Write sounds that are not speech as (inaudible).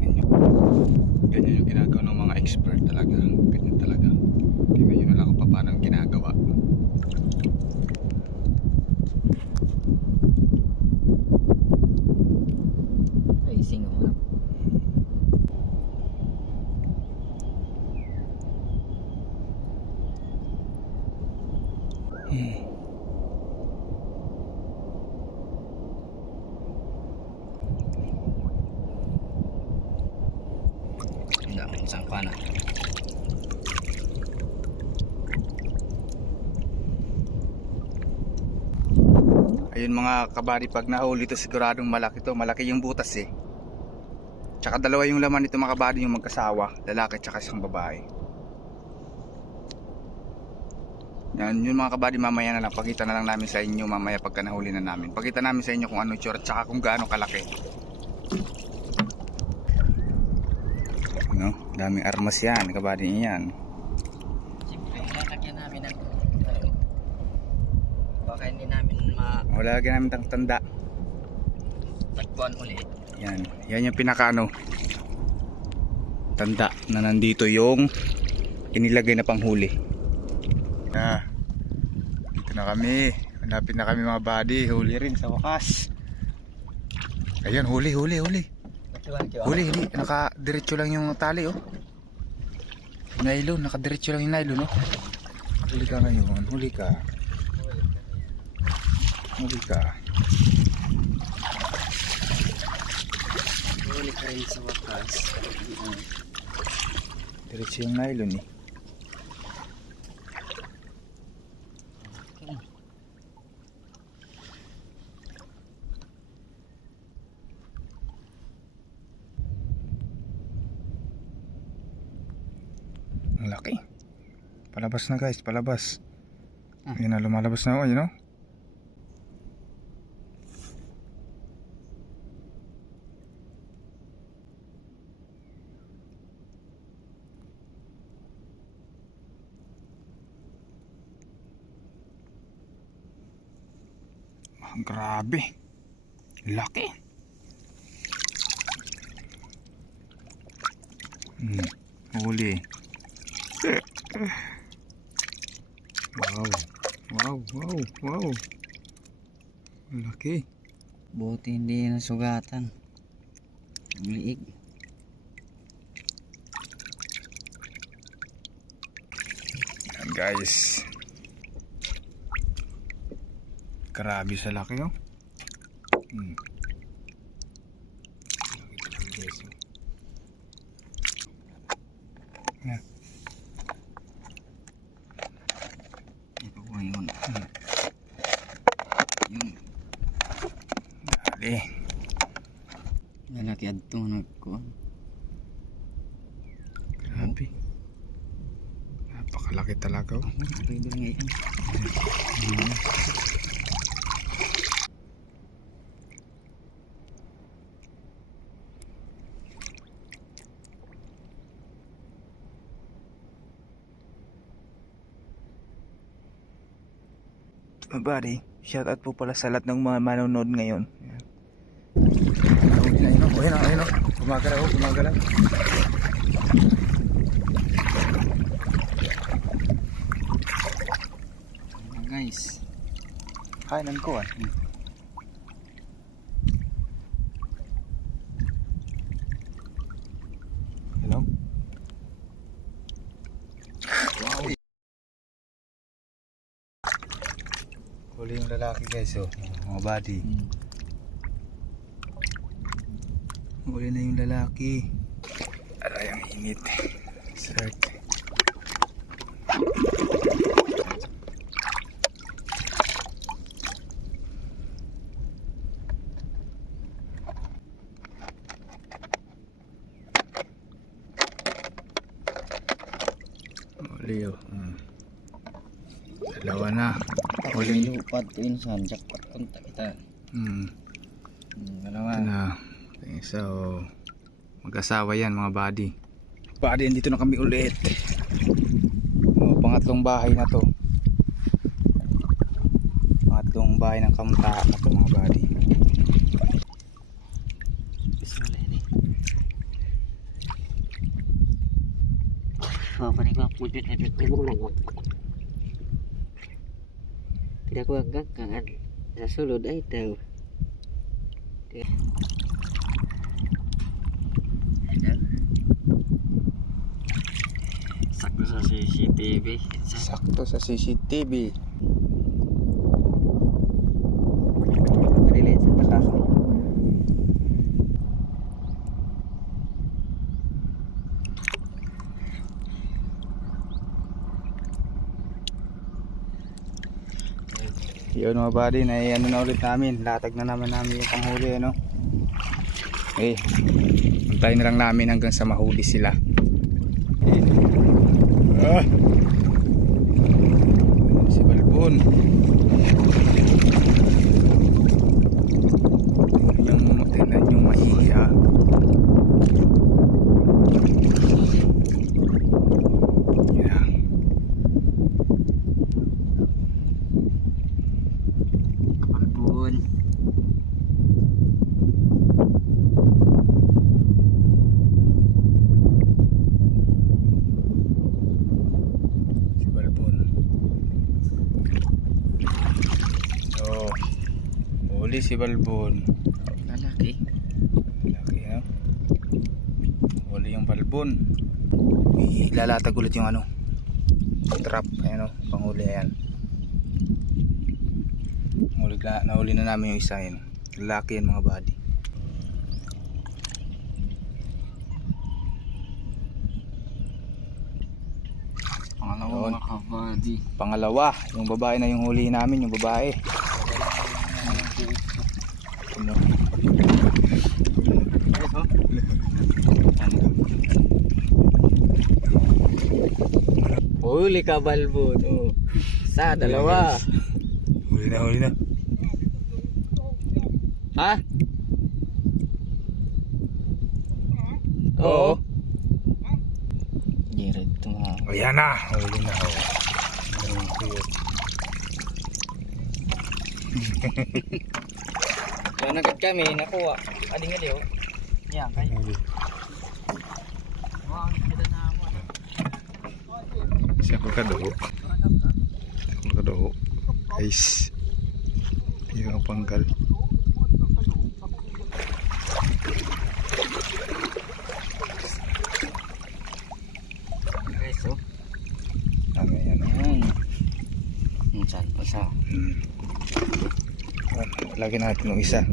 body. Ganyan yung, ginagawa ng mga expert talaga. Ganyan talaga. Tingnan nyo na lang kung paano ginagawa. Racing ako. Hmm. Ang sangkwana. Ayun mga kabady pag nahuli to siguradong malaki to. Malaki yung butas eh. Tsaka dalawa yung laman nito mga kabady yung magkasawa. Lalaki tsaka isang babae. Yan, yun mga kabady mamaya na lang. Pakita na lang namin sa inyo mamaya pagka nahuli na namin. Pakita namin sa inyo kung ano tsura tsaka kung gaano kalaki. No? Daming armas yan. Kabady yan. Siyempre, lalagyan namin ng ano, baka hindi namin Wala lagyan namin tang tanda. matagpuan ulit. Yan. Yan yung pinaka ano. Tanda na nandito yung inilagay na panghuli. Na. Dito na kami. Malapit na kami mga buddy. Huli rin sa wakas. Ayun, huli, huli, huli. Huli, huli. Nakadiretso lang yung tali, oh. Nylon, nakadiretso lang yung nylon, oh. Huli ka ngayon, huli ka. Huli ka. Huli ka rin sa wakas. Diretso yung nylon, eh. Ang laki. Palabas na guys, palabas. Ah. Ayun na, lumalabas na ako, you know? Ah, grabe. Laki. Hmm, huli. Wow. Wow, wow, wow. Laki. Buti hindi nasugatan. Ang liig. Yan guys. Grabe sa laki oh. Hmm. Laki talaga, guys, oh. Yan. Ito po yun. Hmm. Yun. Dali. Lalaki adto nagkuhan. Grabe. Napakalaki talaga oh. Pwede ngayon. Hmm. Mga buddy, shoutout po pala sa lahat ng mga manonood ngayon. Ayun, oh. ayun, oh. Gumagalaw, oh, gumagalaw. Guys. Kainan ko ah. Hello? Wow. Huli yung lalaki guys oh. Mga body. Hmm. Uli na yung lalaki. Aray ang init. Sark. Leo. Oh. Hmm. Dalawa na. Huli. Lupad ko yun sa hanjak. Punta kita. Hmm. hmm. Dalawa. Ito na. So, mag-asawa yan mga buddy. Buddy, andito na kami ulit. Oh, pangatlong bahay na to. Pangatlong bahay ng kamta na to mga buddy. Bismillah ini. Oh, panik ko pujud ada tunggu Tidak ku anggap kan sa sulod ay daw. Sakto sa CCTV. Sakto sa CCTV. Relate sa pagkakon. Yun mga buddy, na ano na ulit namin. Latag na naman namin yung panghuli, ano. Eh, antayin na lang namin hanggang sa mahuli sila. Ah! Si Balbon. Yung, tingnan yung mahiya. Yeah. Kalbun. Si Balbon. So, huli si Balbon. Lalaki. Laki ha. Huli yung Balbon. Ilalatag ulit yung ano. Trap. Ayan o. Panghuli ayan. Huli, na, nahuli na namin yung isa yun. Lalaki yan mga buddy. Pangalawa Yun. mga kabady. Pangalawa, yung babae na yung huli namin, yung babae. Ano? Huli ka balbon. Oh. Sa dalawa. Huli na, huli na. Ha? Oo. Girid to mga. O yan na, huli na. (laughs) Oh. Kaya nagat kami, nakuha. Ading aliw. Yan, kayo. Mo. Siya ko kadoho. Siya ko kadoho. Guys. Yung ang panggal. Guys, oh. Ano yan. Ayan. Minsan pa sa. Hmm. Lagi natin yung isa.